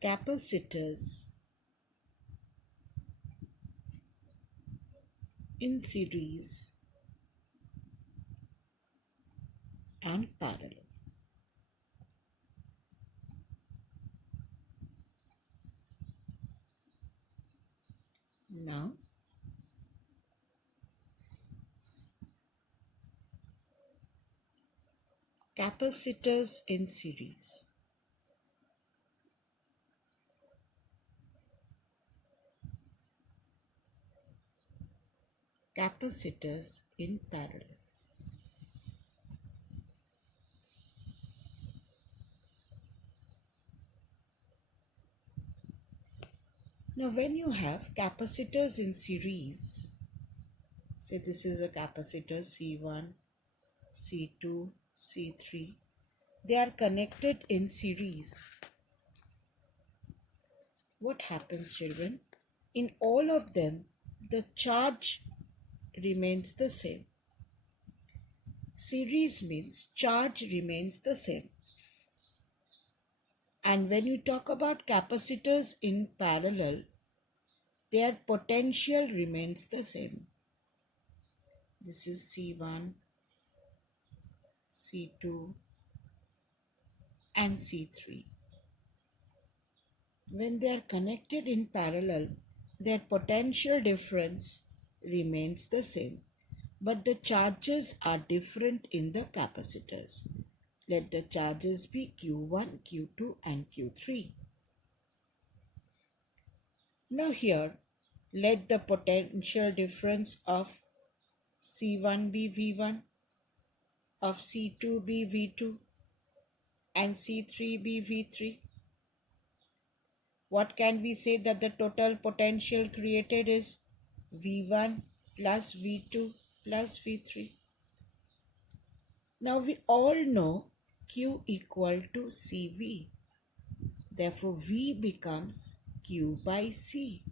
Capacitors in series and parallel. Now, capacitors in series. Capacitors in parallel. Now, when you have capacitors in series, say this is a capacitor C1, C2, C3, they are connected in series. What happens, children? In all of them, the charge remains the same. Series means charge remains the same. And when you talk about capacitors in parallel, their potential remains the same. This is C1, C2, and C3. When they are connected in parallel, their potential difference remains the same, but the charges are different in the capacitors. Let the charges be Q1, Q2, and Q3. Now here, let the potential difference of C1 be V1, of C2 be V2, and C3 be V3. What can we say that the total potential created is V1 plus V2 plus V3. Now we all know Q equal to CV. Therefore, V becomes Q by C.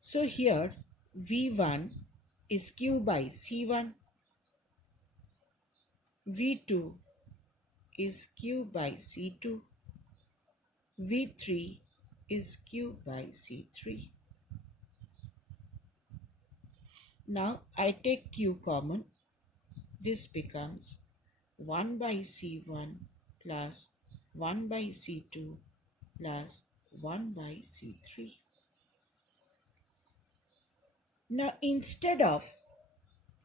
So here V1 is Q by C1. V2 is Q by C2. V3 is Q by C3. Now I take Q common. This becomes 1 by C1 plus 1 by C2 plus 1 by C3. Now instead of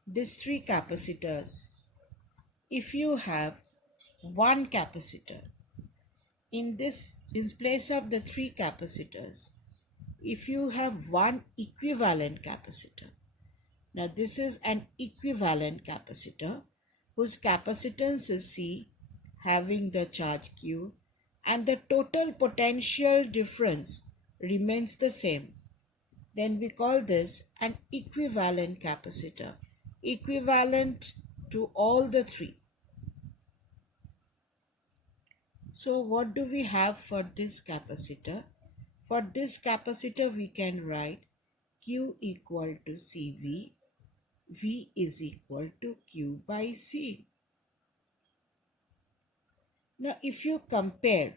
these three capacitors, if you have one capacitor, in place of the three capacitors, if you have one equivalent capacitor. Now this is an equivalent capacitor whose capacitance is C, having the charge Q, and the total potential difference remains the same. Then we call this an equivalent capacitor, equivalent to all the three. So what do we have for this capacitor? For this capacitor we can write Q equal to CV, V is equal to Q by C. Now if you compare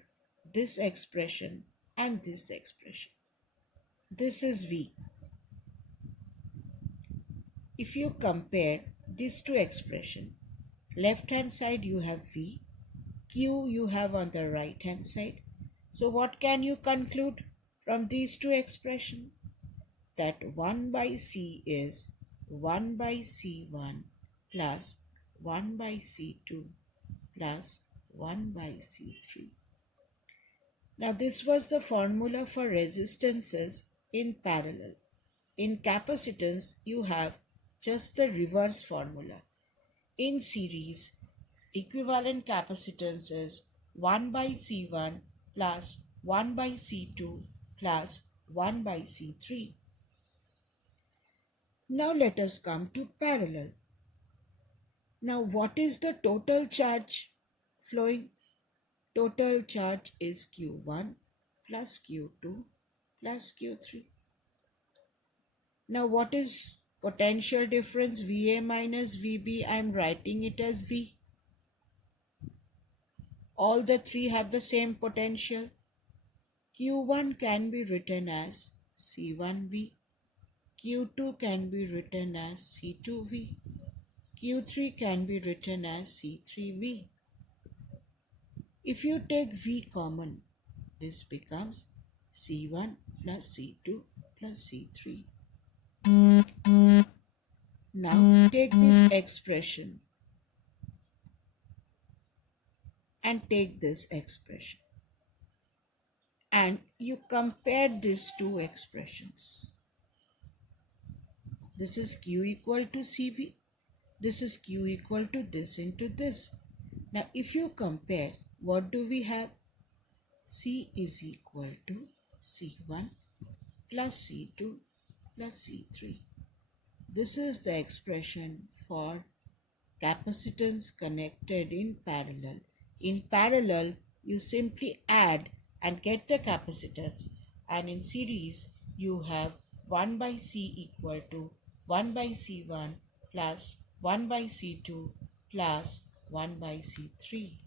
this expression and this expression, this is V. If you compare these two expressions, left hand side you have V, Q you have on the right hand side. So what can you conclude from these two expressions? That 1 by C is 1 by C1 plus 1 by C2 plus 1 by C3. Now this was the formula for resistances in parallel. In capacitance, you have just the reverse formula. In series, equivalent capacitance is 1 by C1 plus 1 by C2 plus 1 by C3. Now let us come to parallel. Now what is the total charge flowing? Total charge is Q1 plus Q2 plus Q3. Now what is potential difference VA minus VB? I am writing it as V. All the three have the same potential. Q1 can be written as C1V, Q2 can be written as C2V, Q3 can be written as C3V. If you take V common, this becomes C1 plus C2 plus C3. Now take this expression and take this expression, and you compare these two expressions. This is Q equal to CV. This is Q equal to this into this. Now if you compare, what do we have? C is equal to C1 plus C2 plus C3. This is the expression for capacitance connected in parallel. In parallel, you simply add and get the capacitance, and in series, you have 1 by C equal to 1 by C1 plus 1 by C2 plus 1 by C3.